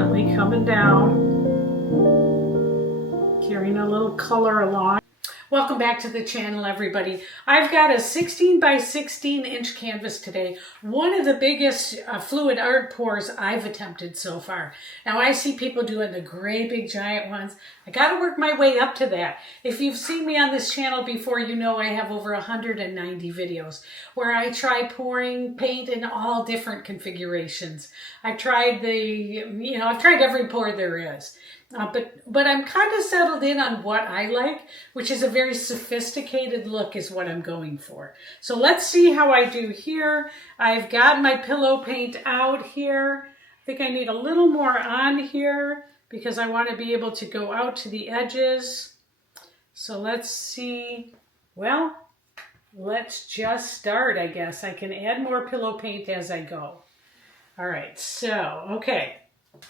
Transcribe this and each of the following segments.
Gently coming down, carrying a little color along. Welcome back to the channel, everybody. I've got a 16 by 16 inch canvas today. One of the biggest fluid art pours I've attempted so far. Now I see people doing the great big giant ones. I got to work my way up to that. If you've seen me on this channel before, you know I have over 190 videos where I try pouring paint in all different configurations. I've tried I've tried every pour there is. But I'm kind of settled in on what I like, which is a very sophisticated look is what I'm going for. So let's see how I do here. I've got my pillow paint out here. I think I need a little more on here because I want to be able to go out to the edges. So let's see. Well, let's just start, I guess. I can add more pillow paint as I go. All right, so, okay.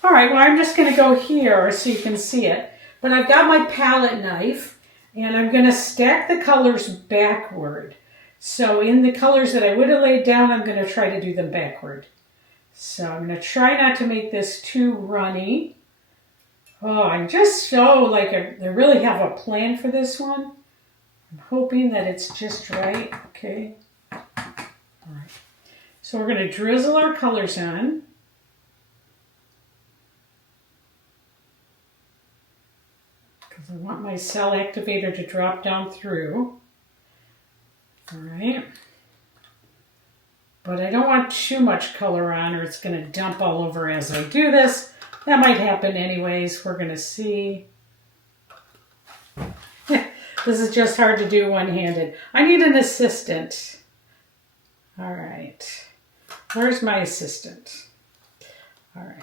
All right, well, I'm just going to go here so you can see it. But I've got my palette knife, and I'm going to stack the colors backward. So in the colors that I would have laid down, I'm going to try to do them backward. So I'm going to try not to make this too runny. Oh, I'm just so like I really have a plan for this one. I'm hoping that it's just right. Okay. All right. So we're going to drizzle our colors on. I want my cell activator to drop down through. All right. But I don't want too much color on or it's going to dump all over as I do this. That might happen anyways. We're going to see. This is just hard to do one-handed. I need an assistant. All right. Where's my assistant? All right.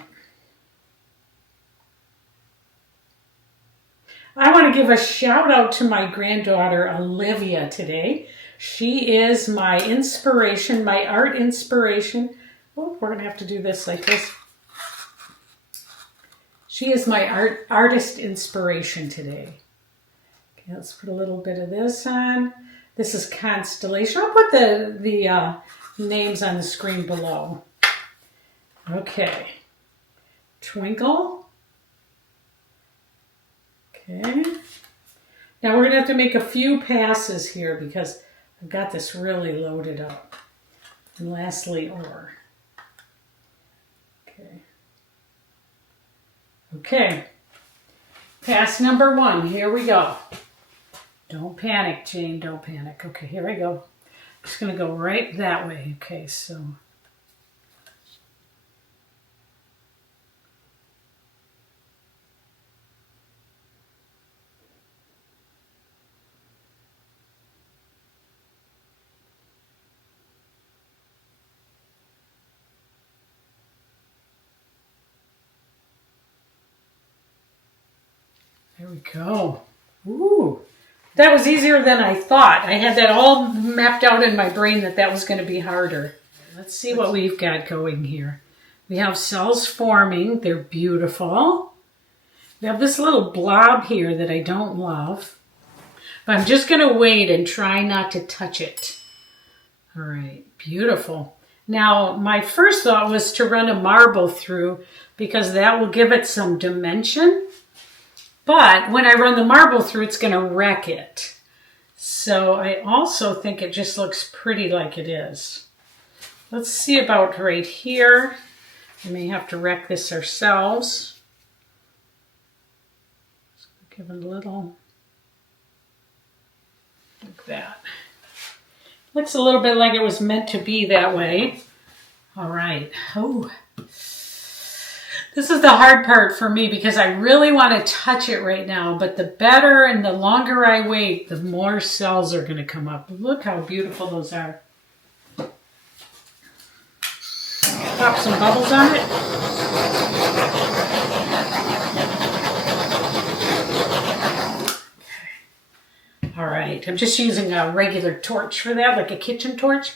I want to give a shout out to my granddaughter, Olivia, today. She is my inspiration, my art inspiration. Oh, we're going to have to do this like this. She is my artist inspiration today. Okay, let's put a little bit of this on. This is Constellation. I'll put the names on the screen below. Okay. Twinkle. Okay. Now we're going to have to make a few passes here because I've got this really loaded up. And lastly, or. Okay. Okay. Pass number 1. Here we go. Don't panic, Jane. Don't panic. Okay, here I go. I'm just going to go right that way. Okay, so. There we go. Ooh, that was easier than I thought. I had that all mapped out in my brain that was going to be harder. Let's see what we've got going here. We have cells forming. They're beautiful. We have this little blob here that I don't love. But I'm just going to wait and try not to touch it. All right, beautiful. Now, my first thought was to run a marble through because that will give it some dimension. But when I run the marble through, it's going to wreck it. So I also think it just looks pretty like it is. Let's see about right here. We may have to wreck this ourselves. So give it a little, like that. Looks a little bit like it was meant to be that way. All right. Oh. This is the hard part for me because I really want to touch it right now, but the better and the longer I wait, the more cells are going to come up. Look how beautiful those are. Pop some bubbles on it. Okay. All right, I'm just using a regular torch for that, like a kitchen torch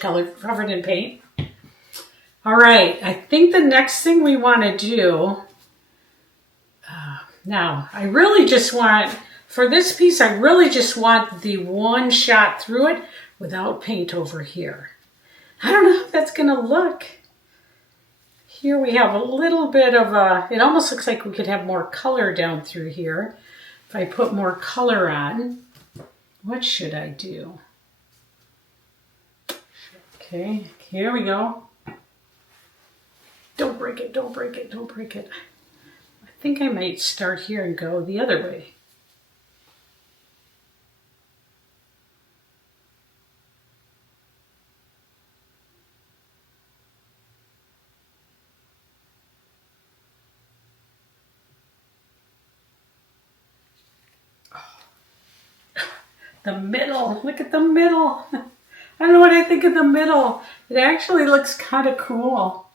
color covered in paint. All right, I think the next thing we want to do, now I really just want, for this piece, I really just want the one shot through it without paint over here. I don't know how that's going to look. Here we have a little bit of a, it almost looks like we could have more color down through here. If I put more color on, what should I do? Okay, here we go. Don't break it, don't break it, don't break it. I think I might start here and go the other way. The middle, look at the middle. I don't know what I think of the middle. It actually looks kind of cool.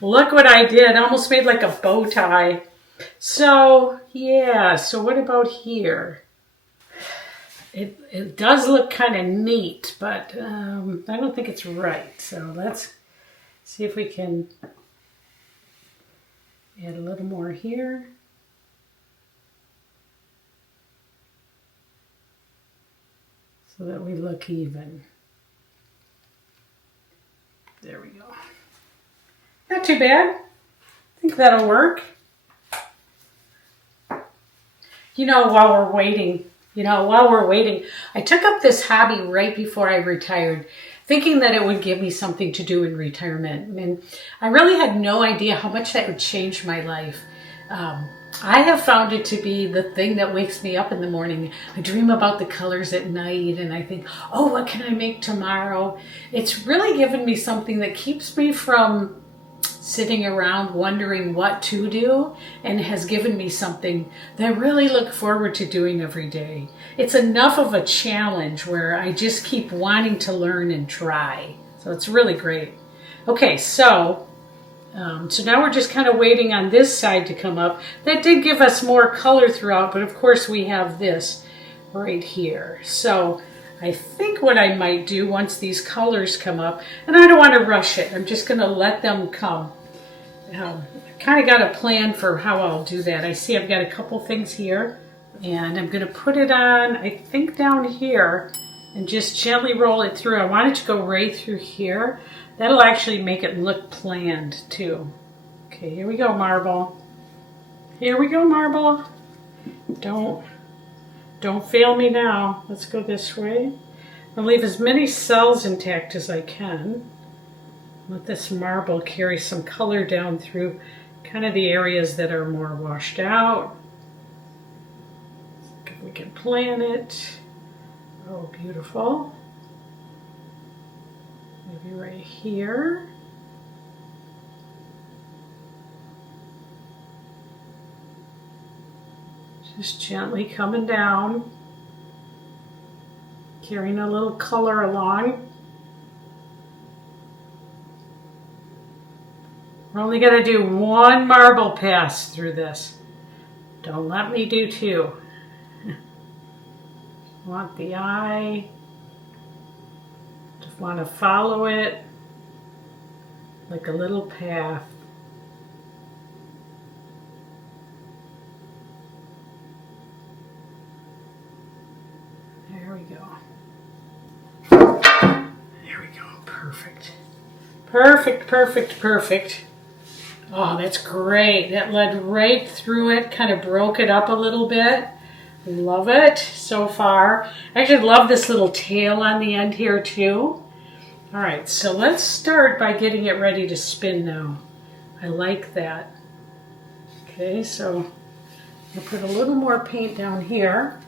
Look what I did, I almost made like a bow tie. So yeah, so what about here? It does look kind of neat, but I don't think it's right. So let's see if we can add a little more here. So that we look even. There we go. Not too bad. I think that'll work. While we're waiting, I took up this hobby right before I retired, thinking that it would give me something to do in retirement. And I really had no idea how much that would change my life. I have found it to be the thing that wakes me up in the morning. I dream about the colors at night and I think, oh, what can I make tomorrow? It's really given me something that keeps me from sitting around wondering what to do, and has given me something that I really look forward to doing every day. It's enough of a challenge where I just keep wanting to learn and try. So it's really great. Okay, so now we're just kind of waiting on this side to come up. That did give us more color throughout, but of course we have this right here. So I think what I might do once these colors come up, and I don't want to rush it, I'm just going to let them come. I kind of got a plan for how I'll do that. I see I've got a couple things here, and I'm going to put it on, I think down here, and just gently roll it through. I want it to go right through here. That'll actually make it look planned too. Okay, here we go, marble. Here we go, marble. Don't fail me now. Let's go this way. I'll leave as many cells intact as I can. Let this marble carry some color down through kind of the areas that are more washed out. We can plan it. Oh, beautiful. Maybe right here. Just gently coming down, carrying a little color along. We're only going to do one marble pass through this. Don't let me do two. Want the eye. Just want to follow it like a little path. There we go. There we go. Perfect. Perfect, perfect, perfect. Oh, that's great. That led right through it, kind of broke it up a little bit. Love it so far. I actually love this little tail on the end here too. All right, so let's start by getting it ready to spin now. I like that. Okay, so I'll put a little more paint down here.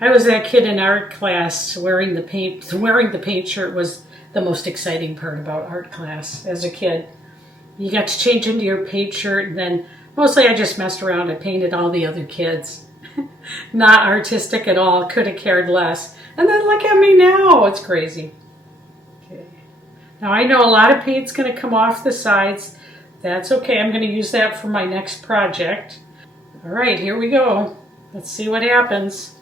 I was that kid in art class wearing the paint shirt was the most exciting part about art class as a kid. You got to change into your paint shirt, and then mostly I just messed around and painted all the other kids. Not artistic at all, could have cared less. And then look at me now, it's crazy. Okay. Now I know a lot of paint's going to come off the sides. That's okay, I'm going to use that for my next project. All right, here we go. Let's see what happens.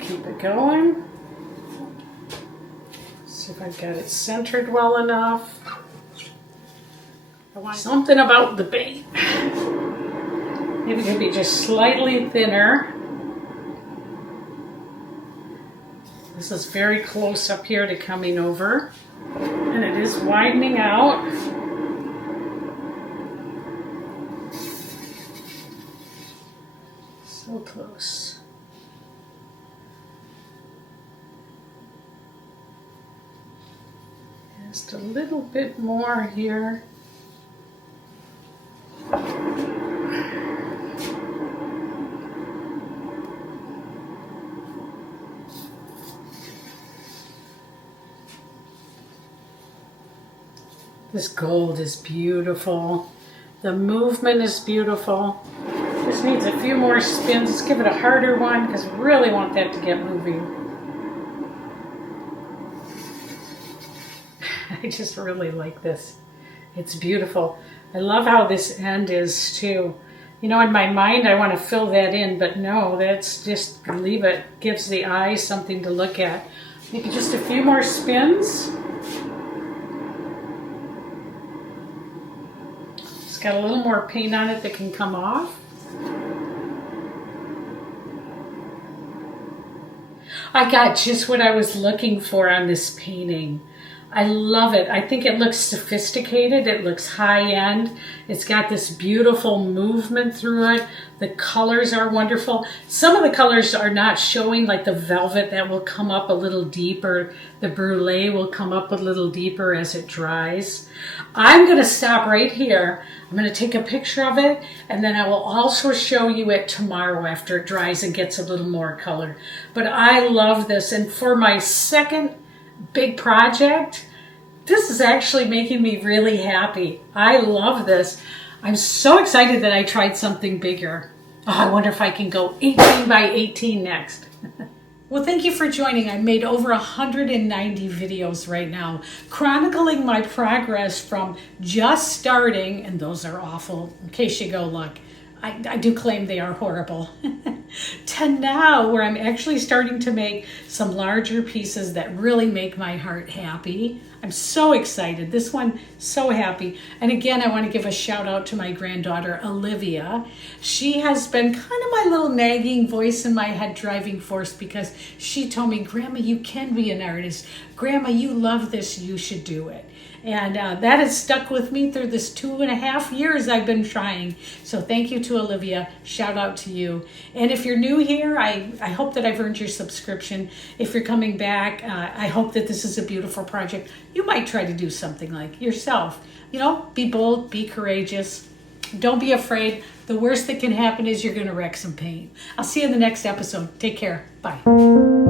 Keep it going. See if I've got it centered well enough. I want something about the bait. Maybe it could be just slightly thinner. This is very close up here to coming over. And it is widening out. So close. Just a little bit more here. This gold is beautiful. The movement is beautiful. This needs a few more spins. Let's give it a harder one because we really want that to get moving. I just really like this. It's beautiful. I love how this end is too. You know, in my mind I want to fill that in, but no, that's just leave it. Gives the eye something to look at. Maybe just a few more spins. It's got a little more paint on it that can come off. I got just what I was looking for on this painting. I love it. I think it looks sophisticated. It looks high-end. It's got this beautiful movement through it. The colors are wonderful. Some of the colors are not showing, like the velvet that will come up a little deeper. The brulee will come up a little deeper as it dries. I'm going to stop right here. I'm going to take a picture of it, and then I will also show you it tomorrow after it dries and gets a little more color. But I love this, and for my second big project, this is actually making me really happy. I love this. I'm so excited that I tried something bigger. Oh, I wonder if I can go 18 by 18 next. Well, thank you for joining. I've made over 190 videos right now, chronicling my progress from just starting, and those are awful, in case you go look. I do claim they are horrible, to now where I'm actually starting to make some larger pieces that really make my heart happy. I'm so excited. This one, so happy. And again, I want to give a shout out to my granddaughter, Olivia. She has been kind of my little nagging voice in my head, driving force, because she told me, Grandma, you can be an artist. Grandma, you love this, you should do it. And that has stuck with me through this 2.5 years I've been trying. So thank you to Olivia. Shout out to you. And if you're new here, I hope that I've earned your subscription. If you're coming back, I hope that this is a beautiful project. You might try to do something like yourself. You know, be bold, be courageous. Don't be afraid. The worst that can happen is you're going to wreck some paint. I'll see you in the next episode. Take care. Bye.